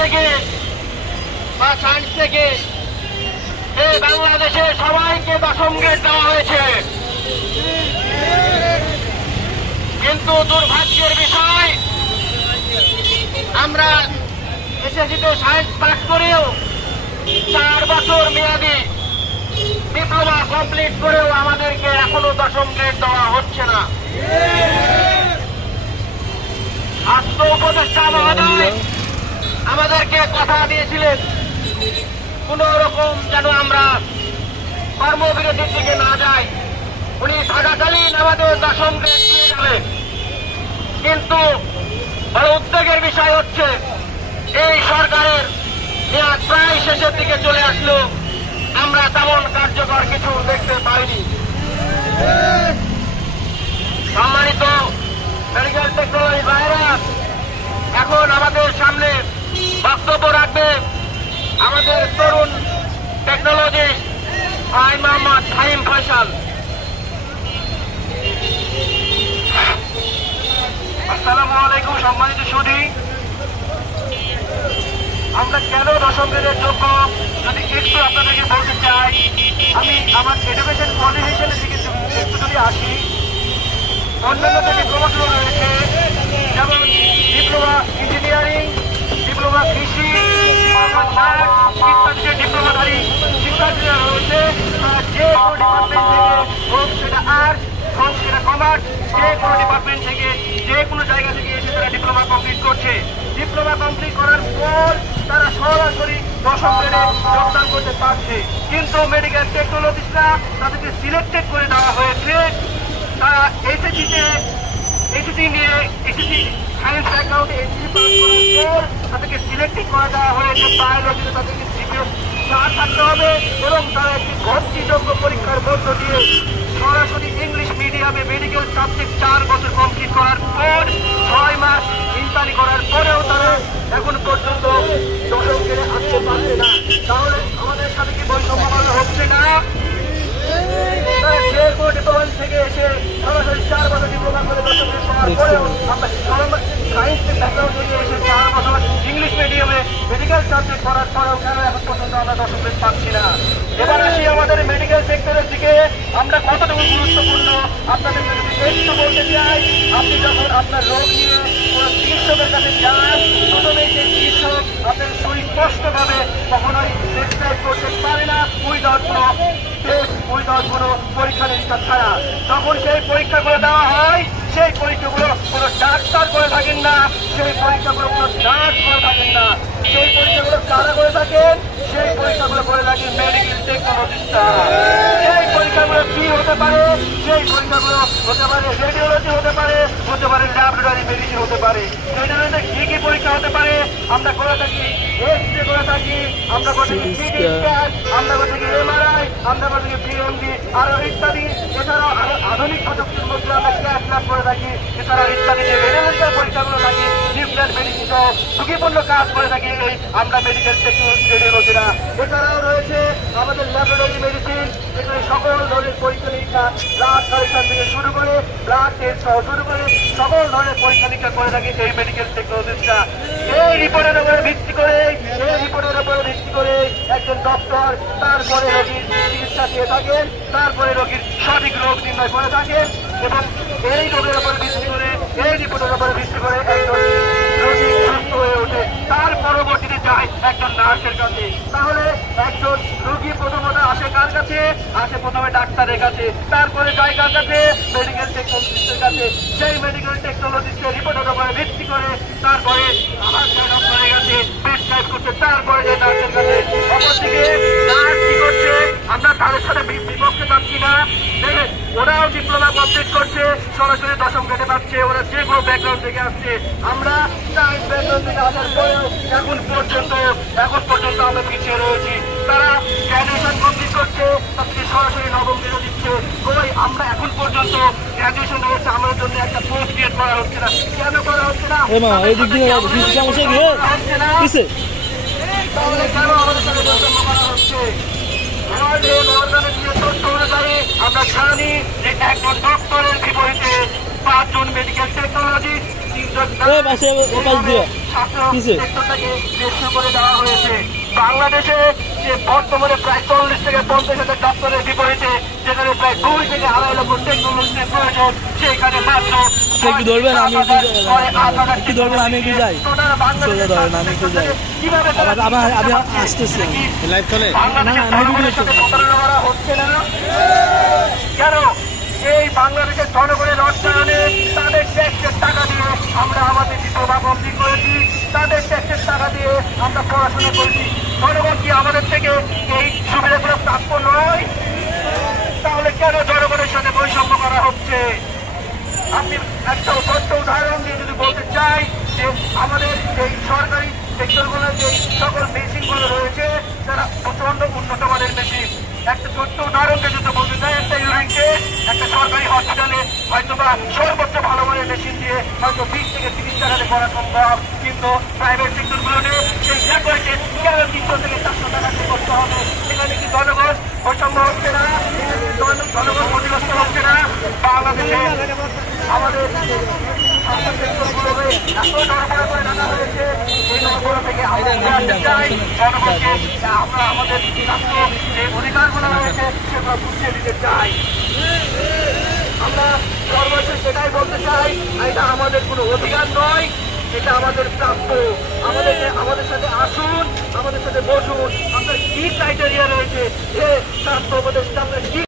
থেকে বা সায়েন্স থেকে এই বাংলাদেশে সবাইকে দশম গ্রেড দেওয়া হয়েছে, কিন্তু দুর্ভাগ্যের বিষয় আমরা এসএসসিতে সায়েন্স পাস করেও 4 বছর মেয়াদি ডিপ্লোমা কমপ্লিট করেও আমাদেরকে এখনো দশম গ্রেড দেওয়া হচ্ছে না। স্বাস্থ্য উপদেষ্টা মহোদয় আমাদেরকে কথা দিয়েছিলেন কোন রকম যেন আমরা কর্মবিরতির দিকে না যাই, উনি থাকাকালীন আমাদের দশম গ্রেড দিয়ে যাবেন। কিন্তু বড় উদ্বেগের বিষয় হচ্ছে এই সরকারের মেয়াদ প্রায় শেষের দিকে চলে আসলো, আমরা তেমন কার্যকর কিছু দেখতে পাইনি। সম্মানিত মেডিকেল টেকনোলজি ভাইরা, এখন আমাদের সামনে বক্তব্য রাখবে আমাদের তরুণ টেকনোলজিস্ট ভাই মোহাম্মদ ফাহিম ফয়সাল। আসসালামু আলাইকুম। সম্মানিত সুধী, আমরা কেন দশম গ্রেডের যোগ্য যদি একটু আপনাদেরকে বলতে চাই, আমি আমার এডুকেশন কোয়ালিফিকেশনের দিকে একটু যদি আসি, অন্যান্য যে ডিপ্লোমাগুলো রয়েছে যেমন ডিপ্লোমা ইঞ্জিনিয়ারিং, ডিপ্লোমা কৃষি, ইত্যাদি যে ডিপ্লোমাধারী শিক্ষার্থীরা রয়েছে তারা যে কোনো ডিপার্টমেন্ট থেকে, হোক সেটা আর্টস হোক সেটা কমার্স, যে কোনো ডিপার্টমেন্ট থেকে যে কোনো জায়গা থেকে এসে তারা ডিপ্লোমা কমপ্লিট করছে। ডিপ্লোমা কমপ্লিট করার পর তারা সরাসরি দশম গ্রেডে যোগদান করতে পারছে, কিন্তু মেডিকেল টেকনোলজিস্টরা তাদেরকে সিলেক্টেড করে দেওয়া হয়েছে। তারা এসএসসি নিয়ে এসএসসি সায়েন্স ব্যাকগ্রাউন্ডে এসএসসি পাস করার পর তাদেরকে সিলেক্টেড করে দেওয়া হয়েছে বায়োলজিতে তাদেরকে সিপিএস 4 থাকতে হবে এবং তারা একটি ভর্তিযোগ্য পরীক্ষার মধ্য দিয়ে সরাসরি ইংলিশ মিডিয়ামে মেডিকেল সাবজেক্ট 4 বছর কমপ্লিট করার পর 6 মাস ইন্টারি করার পরেও তারা এখন পর্যন্ত দশম গ্রেডে আসতে পারছে না। তাহলে আমাদের সাথে কি বৈষম্য হচ্ছে না? যে কোনো ডিপার্টমেন্ট থেকে এসে সরাসরি 4 বছর ডিপ্লোমা করে দশম গ্রেড করার পরেও আমরা সায়েন্সের ব্যাকগ্রাউন্ড থেকে এসে 4 বছর ইংলিশ মিডিয়ামে মেডিকেল সাবজেক্ট করার পরেও কেন এখন পর্যন্ত আমরা দশম গ্রেড পাচ্ছি না? এবার আসি আমাদের মেডিকেল সেক্টরের দিকে, আমরা কতটুকু গুরুত্বপূর্ণ আপনাদের একটু বলতে চাই। আপনি যখন আপনার রোগ নিয়ে কোনো চিকিৎসকের কাছে যান, প্রথমে সেই চিকিৎসক আপনার সুস্পষ্টভাবে কখনোই প্রেসক্রাইব করতে পারে না উইদাউট কোনো টেস্ট, উইদাউট কোনো পরীক্ষা নিরীক্ষা ছাড়া। তখন সেই পরীক্ষাগুলো দেওয়া হয়, সেই পরীক্ষাগুলো কোনো ডাক্তার করে থাকেন না, সেই পরীক্ষাগুলো কোনো নার্স করে থাকেন না। সেই পরীক্ষাগুলো কারা করে থাকেন? সেই পরীক্ষাগুলো করে থাকেন মেডিকেল টেকনোলজিস্টরা। সেই পরীক্ষাগুলো কি হতে পারে? সেই পরীক্ষাগুলো হতে পারে রেডিওলজি, হতে পারে ল্যাবরেটরি মেডিসিন, হতে পারে। রেডিওলজিতে কি কি পরীক্ষা হতে পারে? আমরা করে থাকি এক্স-রে করে থাকি, আমরা করে থাকি সিটি স্ক্যান, আমরা করে থাকি এমআরআই, আমরা করে থাকি বিএমডি আরো ইত্যাদি। এছাড়াও আরো আধুনিক প্রযুক্তির মধ্যে আমরা ক্যাশ ল্যাব করে থাকি। এছাড়াও ইত্যাদি যে রেডিওলজির পরীক্ষাগুলো থাকি, ডিফারেন্ট মেডিসিন সহ ঝুঁকিপূর্ণ কাজ করে থাকি এই আমরা মেডিকেল টেকনোলজি রেডিওলজিরা। এছাড়াও রয়েছে আমাদের ল্যাবরেটরি মেডিসিন, এখানে সকল ধরনের পরীক্ষা নিরীক্ষা, ব্লাড কালেকশন থেকে শুরু করে ব্লাড টেস্ট সহ শুরু করে সকল ধরনের পরীক্ষা নিরীক্ষা করে থাকি এই মেডিকেল টেকনোলজিস্টরা। এই রিপোর্টের উপরে ভিত্তি করে একজন ডক্টর তারপরে রোগীর চিকিৎসা দিয়ে থাকেন, তারপরে রোগীর সঠিক রোগ নির্ণয় করে থাকেন এবং এই রোগের উপর ভিত্তি করে, এই রিপোর্টের উপরে ভিত্তি করে একজন রোগী সুস্থ হয়ে ওঠে। তার পরবর্তীতে যায় একজন নার্সের কাছে। তাহলে একজন রোগী প্রথমত আসে কার কাছে? আসে প্রথমে ডাক্তারের কাছে, তারপরে যায় কার কাছে? মেডিকেল টেকনোলজিস্টের কাছে। সেই মেডিকেল টেকনোলজিস্টের রিপোর্টের উপরে ভিত্তি করে তারপরে আবার ডক্টরের কাছে প্রেসক্রাইব করছে, তারপরে যে নার্সের কাছে। অপরদিকে নার্স কি করছে? আমরা তাদের সাথে বিপক্ষে যাচ্ছি না। দেখেন, ওরাও ডিপ্লোমা কমপ্লিট করছে, সরাসরি দশম গ্রেডে পাচ্ছে, ওরা যে কোনো ব্যাকগ্রাউন্ড থেকে আসছে। আমরা সায়েন্স ব্যাকগ্রাউন্ড থেকে আসার পরেও এখন পর্যন্ত আমরা পিছিয়ে রয়েছি। তারা গ্র্যাজুয়েশন কমপ্লিট করছে, তাদেরকে সরাসরি নবম গ্রেডে দিচ্ছে। ওই আমরা এখন পর্যন্ত গ্র্যাজুয়েশন রয়েছে, আমাদের জন্য একটা পোস্ট ক্রিয়েট করা হচ্ছে না। কেন করা হচ্ছে না? তাহলে কেন আমাদের সাথে বৈষম্য করা হচ্ছে? আমরা জানি যে একজন ডক্টরের বিপরীতে 5 জন মেডিকেল টেকনোলজিস্ট, বেশি করে দেওয়া হয়েছে। বাংলাদেশে যে বর্তমানে প্রায় 40 থেকে 50,000 ডাক্তারের বিপরীতে যেখানে প্রায় 2 থেকে 2.5 লক্ষ টেকনোলজির প্রয়োজন, সেখানে মাত্র একটু ধরবেন, আমি একটু ধরবেন, আমি একটু যাই, সোজা ধরেন, আমি একটু যাই, আমি আসতেছি। লাইভ চলে হচ্ছে না কেন? এই বাংলাদেশের জনগণের অর্থায়নে তাদের ট্যাক্সের টাকা দিয়ে আমরা আমাদের ডিপ্লোমা কমপ্লিট করেছি, তাদের ট্যাক্সের টাকা দিয়ে আমরা পড়াশোনা করেছি। জনগণ কি আমাদের থেকে এই সুবিধাগুলো প্রাপ্য নয়? তাহলে কেন জনগণের সাথে বৈষম্য করা হচ্ছে? আপনি একটা ছোট্ট উদাহরণ দিয়ে যদি বলতে চাই যে আমাদের এই সরকারি সেক্টরগুলোর যে সকল মেশিনগুলো রয়েছে তারা প্রচন্ড উন্নত মানের মেশিন। একটা ছোট্ট উদাহরণকে যদি বলতে চাই, একটা ইউনিটে একটা সরকারি হসপিটালে হয়তো বা সর্বোচ্চ ভালো মানের মেশিন দিয়ে হয়তো 20 থেকে 30 টাকাতে করা সম্ভব, কিন্তু প্রাইভেট সেক্টরগুলোতে সেই করেছে কেন 300 থেকে 400 টাকা দিয়ে করতে হবে? এখানে কি জনগণ বৈষম্য হচ্ছে না? জনগণ ক্ষতিগ্রস্ত হচ্ছে না? বাংলাদেশে আমাদের এত নড়বড়া করে রাখা হয়েছে, এই নড়বড়া থেকে আমরা আমাদের যে অধিকারগুলো রয়েছে সেগুলো বুঝিয়ে দিতে চাই। আমরা সর্বশেষ সেটাই বলতে চাই, এটা আমাদের কোনো অধিকার নয়, এটা আমাদের প্রাপ্য। আমাদের সাথে আসুন, আমাদের সাথে বসুন, আপনার কি ক্রাইটেরিয়া রয়েছে যে স্বাস্থ্য উপদেষ্টা আপনার কি